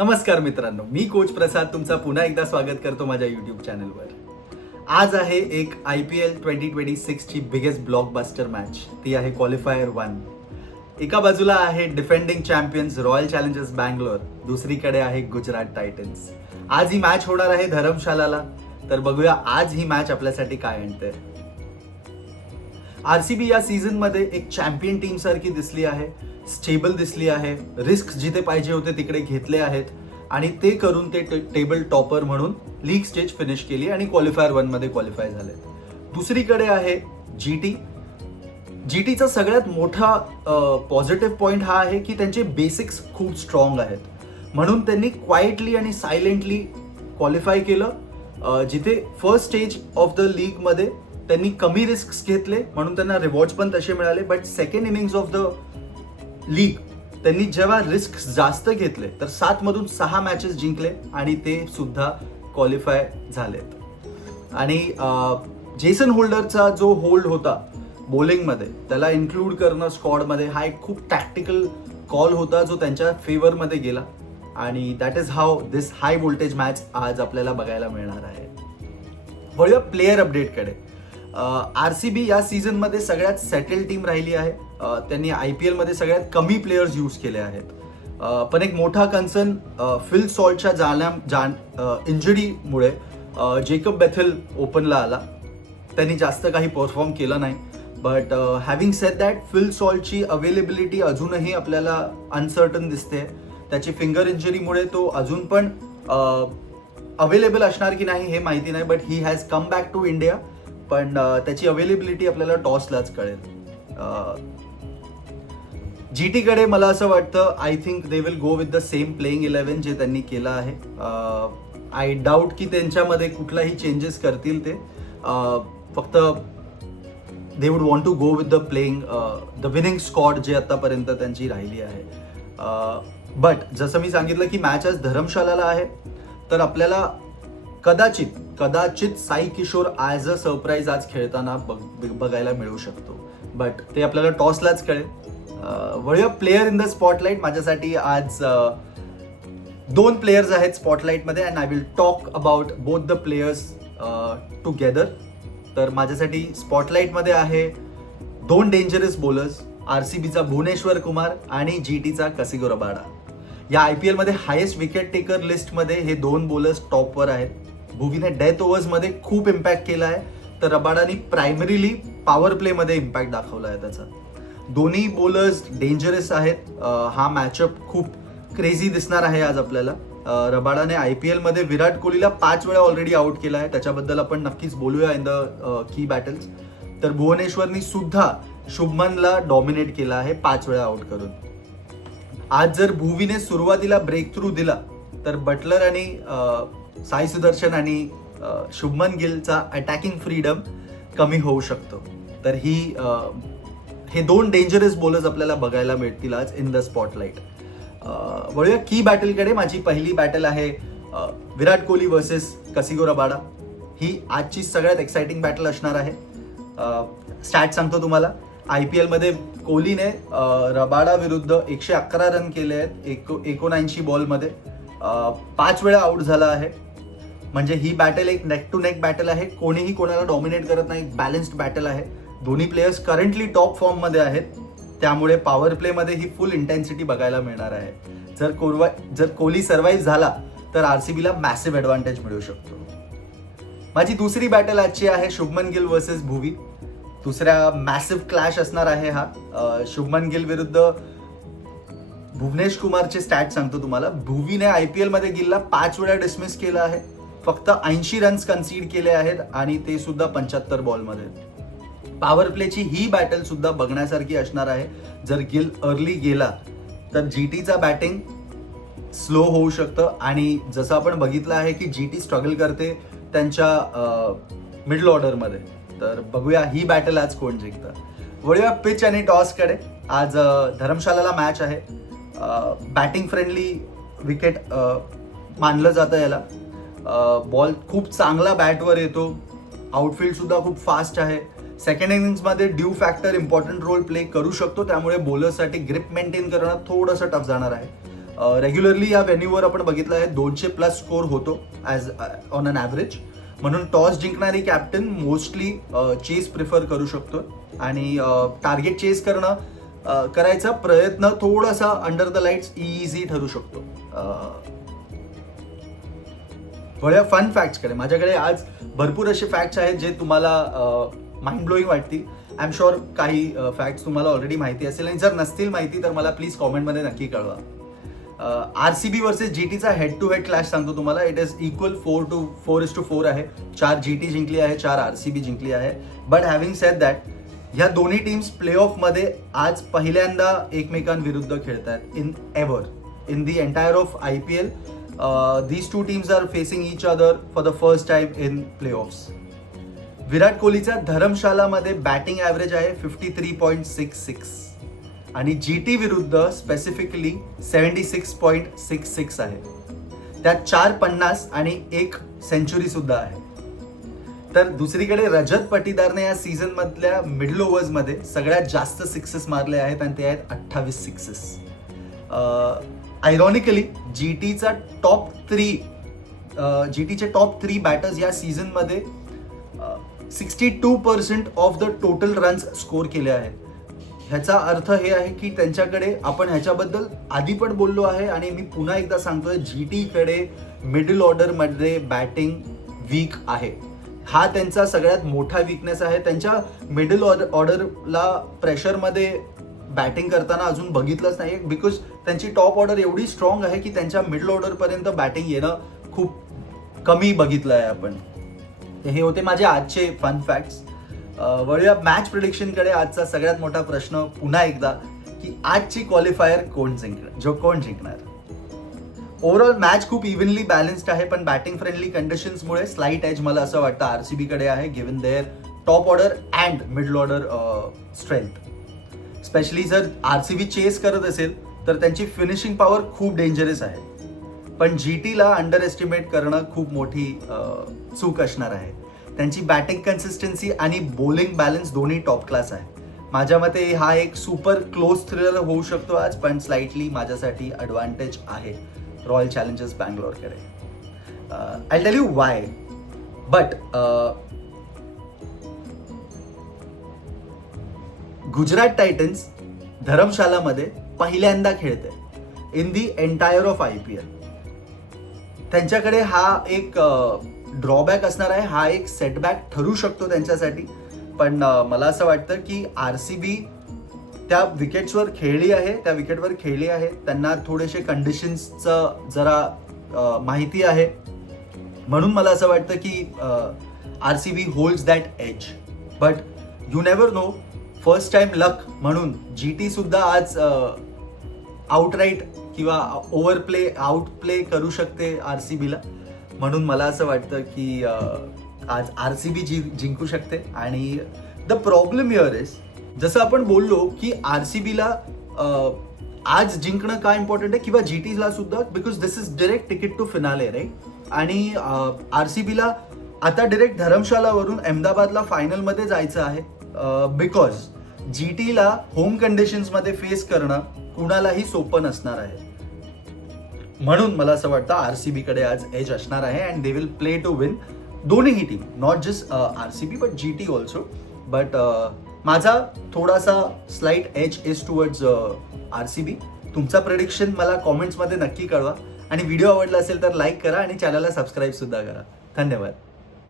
नमस्कार मित्रांनो, मी कोच प्रसाद तुमचा पुन्हा एकदा स्वागत करतो माझ्या यूट्यूब चॅनलवर. आज आहे एक IPL 2026 ची बिगेस्ट ब्लॉकबस्टर मॅच. ती आहे क्वालिफायर 1. एका बाजूला आहे defending champions royal challengers Bangalore, दुसरीकडे आहे गुजरात टायटन्स. आज ही मॅच होणार आहे धरमशालाला. तर बघूया आज ही मॅच आपल्यासाठी काय आणते. RCB या सीझन मध्ये एक चॅम्पियन टीम सारखी दिसली आहे, स्टेबल दिसली आहे, रिस्क जिथे पाहिजे होते तिकडे घेतले आहेत आणि ते करून ते टेबल टॉपर म्हणून लीग स्टेज फिनिश केली आणि क्वालिफायर 1 मध्ये क्वालिफाय झाले. दुसरीकडे आहे GTचा सगळ्यात मोठा पॉझिटिव्ह पॉइंट हा आहे की त्यांचे बेसिक्स खूप स्ट्रॉंग आहेत, म्हणून त्यांनी क्वाइटली आणि सायलेंटली क्वालिफाय केलं. जिथे first stage of the league मध्ये त्यांनी कमी रिस्क घेतले म्हणून त्यांना रिवॉर्ड्स पण तसे मिळाले. But second innings of the league त्यांनी जेव्हा रिस्क जास्त घेतले तर 7 मधून 6 मॅचेस जिंकले आणि ते सुद्धा क्वालिफाय झालेत. आणि जेसन होल्डरचा जो होल्ड होता बॉलिंगमध्ये त्याला इन्क्लूड करणं स्क्वॉडमध्ये हा एक खूप टॅक्टिकल कॉल होता जो त्यांच्या फेवरमध्ये गेला आणि that is how this high voltage match आज आपल्याला बघायला मिळणार आहे. वळूया प्लेयर अपडेटकडे. RCB या सीझनमध्ये सगळ्यात सेटल टीम राहिली आहे. त्यांनी IPL मध्ये सगळ्यात कमी प्लेयर्स यूज केले आहेत. पण एक मोठा कन्सर्न फिल सॉल्टच्या इंजुरीमुळे जेकब बेथेल ओपनला आला. त्यांनी जास्त काही परफॉर्म केलं नाही. But having said that Phil सॉल्टची अवेलेबिलिटी अजूनही आपल्याला अनसर्टन दिसते. त्याची फिंगर इंजुरीमुळे तो अजून पण अवेलेबल असणार की नाही हे माहिती नाही. But he has come back to India. पण त्याची अवेलेबिलिटी आपल्याला टॉसलाच कळेल. GTकडे मला असं वाटतं I think they will go with the same playing 11 जे त्यांनी केलं आहे. आय डाऊट की त्यांच्यामध्ये कुठलाही चेंजेस करतील ते. फक्त they would want to go with the playing the winning squad जे आतापर्यंत त्यांची राहिली आहे. बट जसं मी सांगितलं की मॅच आज धरमशालाला आहे तर आपल्याला कदाचित Sai Kishore as a surprise आज खेळताना बघायला मिळू शकतो. बट ते आपल्याला टॉसलाच कळेल. वळूया प्लेयर इन द स्पॉटलाईट. माझ्यासाठी आज 2 प्लेयर्स आहेत स्पॉटलाईटमध्ये and I will talk about both the players together. तर माझ्यासाठी स्पॉटलाईटमध्ये आहे 2 डेंजरस बॉलर्स, RCBचा भुवनेश्वर कुमार आणि GTचा कसिगो रबाडा. या IPL मध्ये हायेस्ट विकेट टेकर लिस्टमध्ये हे 2 बॉलर्स टॉपवर आहेत. भुवीने डेथ ओव्हर्समध्ये खूप इम्पॅक्ट केला आहे तर रबाडानी प्रायमरीली पॉवर प्लेमध्ये इम्पॅक्ट दाखवला आहे त्याचा. दोन्ही बॉलर्स डेंजरस आहेत. हा मॅचअप खूप क्रेझी दिसणार आहे आज आपल्याला. रबाडाने IPL मध्ये विराट कोहलीला 5 वेळा ऑलरेडी आउट केला आहे, त्याच्याबद्दल आपण नक्कीच बोलूया इन द की बॅटल्स. तर भुवनेश्वरनी सुद्धा शुभमनला डॉमिनेट केला आहे 5 वेळा आउट करून. आज जर भुवीने सुरुवातीला ब्रेक थ्रू दिला तर बटलर आणि साई सुदर्शन आणि शुभमन गिलचा अटॅकिंग फ्रीडम कमी होऊ शकतो. तर हे 2 डेंजरस बॉलर्स आपल्याला बघायला मिळतील आज इन द स्पॉटलाईट. वळूया की बॅटलकडे. माझी पहिली बॅटल आहे विराट कोहली वर्सेस कसिगो रबाडा. ही आजची सगळ्यात एक्साइटिंग बॅटल असणार आहे. स्टॅट सांगतो तुम्हाला. IPL मध्ये कोहलीने रबाडा विरुद्ध 111 रन केले आहेत 79 बॉलमध्ये. 5 वेळा आउट झाला आहे. म्हणजे ही बॅटल एक नेक टू नेक बॅटल आहे. कोणीही कोणाला डॉमिनेट करत नाही. बॅलन्स्ड बॅटल आहे. दोन्ही प्लेयर्स करंटली टॉप फॉर्ममध्ये आहेत, त्यामुळे पॉवर प्लेमध्ये ही फुल इंटेन्सिटी बघायला मिळणार आहे. जर कोहली सर्व्हाइव्ह झाला तर RCBला मॅसिव्ह ॲडव्हान्टेज मिळू शकतो. माझी दुसरी बॅटल आजची आहे शुभमन गिल वर्सेस भुवी. दुसऱ्या मॅसिव्ह क्लॅश असणार आहे हा. शुभमन गिल विरुद्ध भुवनेश कुमारचे स्टॅट सांगतो तुम्हाला. भुवीने IPL मध्ये गिलला 5 वेळा डिसमिस केलं आहे. फक्त 80 रन्स कन्सीड केले आहेत आणि ते सुद्धा 75 बॉलमध्ये. पॉवर प्लेची ही बॅटल सुद्धा बघण्यासारखी असणार आहे. जर गिल अर्ली गेला तर GTचा बॅटिंग स्लो होऊ शकतं आणि जसं आपण बघितलं आहे की GT स्ट्रगल करते त्यांच्या मिडल ऑर्डरमध्ये. तर बघूया ही बॅटल आज कोण जिंकतं. वळूया पिच आणि टॉसकडे. आज धरमशालाला मॅच आहे. बॅटिंग फ्रेंडली विकेट मानलं जातं याला. बॉल खूप चांगला बॅटवर येतो. आउटफील्ड सुद्धा खूप फास्ट आहे. सेकंड इनिंग्समध्ये dew factor important role play करू शकतो, त्यामुळे बॉलरसाठी ग्रिप मेंटेन करणं थोडंसं टफ जाणार आहे. रेग्युलरली या व्हेन्यूवर आपण बघितलं आहे 200+ स्कोर होतो ॲज ऑन अन ॲव्हरेज. म्हणून टॉस जिंकणारी कॅप्टन मोस्टली चेस प्रिफर करू शकतो आणि टार्गेट चेस करायचा प्रयत्न थोडासा अंडर द लाईट्स इझी ठरू शकतो. थोड्या फन फॅक्ट्सकडे, माझ्याकडे आज भरपूर असे फॅक्ट्स आहेत जे तुम्हाला माइंड ब्लोईंग वाटतील. आय एम शुअर काही फॅक्ट्स तुम्हाला ऑलरेडी माहिती असेल आणि जर नसतील माहिती तर मला प्लीज कॉमेंटमध्ये नक्की कळवा. RCB वर्सेस GTचा हेड टू हेड क्लॅश सांगतो तुम्हाला. इट इज इक्वल 4:4 आहे. 4 GT जिंकली आहे, 4 RCB जिंकली आहे. बट हॅव्हिंग सेड दॅट, ह्या दोन्ही टीम्स प्लेऑफमध्ये आज पहिल्यांदा एकमेकांविरुद्ध खेळत आहेत in the entire of IPL. These two teams are facing each other for the first time in playoffs. Virat कोहलीचा धरमशालामध्ये बॅटिंग ॲव्हरेज आहे 53.66 आणि GT विरुद्ध स्पेसिफिकली 76.66 आहे. त्यात 4 50 आणि 1 सेंचुरी सुद्धा आहे. तर दुसरीकडे रजत पाटीदारने या सीझन मधल्या मिडल ओव्हर्समध्ये सगळ्यात जास्त सिक्सेस मारले आहेत आणि ते आहेत 28 सिक्सेस. आयरॉनिकली GTचे टॉप 3 बॅटर्स या सीझनमध्ये 62% of the total runs score केले आहेत. ह्याचा अर्थ हे आहे की त्यांच्याकडे, आपण ह्याच्याबद्दल आधी पण बोललो आहे आणि मी पुन्हा एकदा सांगतोय, GTकडे मिडल ऑर्डरमध्ये बॅटिंग वीक आहे. हा त्यांचा सगळ्यात मोठा वीकनेस आहे. त्यांच्या मिडल ऑर्डरला प्रेशरमध्ये बॅटिंग करताना अजून बघितलंच नाही, बिकॉज त्यांची टॉप ऑर्डर एवढी स्ट्रॉंग आहे की त्यांच्या मिडल ऑर्डरपर्यंत बॅटिंग येणं खूप कमी बघितलं आहे आपण. हे होते माझे आजचे फन फॅक्ट्स. वळूया मॅच प्रिडिक्शनकडे. आजचा सगळ्यात मोठा प्रश्न पुन्हा एकदा, की आजची क्वालिफायर कोण जिंकणार. ओव्हरऑल मॅच खूप इव्हनली बॅलन्स्ड आहे, पण बॅटिंग फ्रेंडली कंडिशन्समुळे स्लाइट एज मला असं वाटतं RCB कडे आहे, given their top order and middle order strength. Specially जर RCB चेस करत असेल तर त्यांची फिनिशिंग पॉवर खूप डेंजरस आहे. पण GTला अंडर एस्टिमेट करणं खूप मोठी चूक असणार आहे. त्यांची बॅटिंग कन्सिस्टन्सी आणि बॉलिंग बॅलन्स दोन्ही टॉप क्लास आहे. माझ्या मते हा एक सुपर क्लोज थ्रिलर होऊ शकतो आज, पण स्लाइटली माझ्यासाठी ॲडव्हान्टेज आहे रॉयल चॅलेंजर्स बँगलोरकडे. I tell you why. But Gujarat Titans धरमशालामध्ये पहिल्यांदा खेळते in the entire of IPL. त्यांच्याकडे हा एक ड्रॉबॅक असणार आहे, हा एक सेटबॅक ठरू शकतो त्यांच्यासाठी. पण मला असं वाटतं की RCB त्या विकेटवर खेळली आहे, त्यांना थोडेसे कंडिशन्सचं जरा माहिती आहे. म्हणून मला असं वाटतं की RCB holds that edge. But you never know, first time luck म्हणून GT सुद्धा आज आउटराईट किंवा आउटप्ले करू शकते RCBला. म्हणून मला असं वाटतं की आज RCB जिंकू शकते. आणि द प्रॉब्लेम हिअर इज, जसं आपण बोललो की RCBला आज जिंकणं का इम्पॉर्टंट आहे, किंवा GTला सुद्धा, because this is direct ticket to finale, right. आणि RCBला आता डायरेक्ट धरमशालावरून अहमदाबादला फायनलमध्ये जायचं आहे, बिकॉज GTला होम कंडिशन्समध्ये फेस करणं कुणालाही सोपं नसणार आहे. म्हणून मला असं वाटतं RCB कडे आज एज असणार आहे and they will play to win. दोन्हीही team, not just RCB but GT also. But माझा थोडासा slight edge is towards RCB. तुमचा प्रेडिक्शन मला कॉमेंट्समध्ये नक्की कळवा आणि व्हिडिओ आवडला असेल तर लाईक करा आणि चॅनलला सबस्क्राईब सुद्धा करा. धन्यवाद.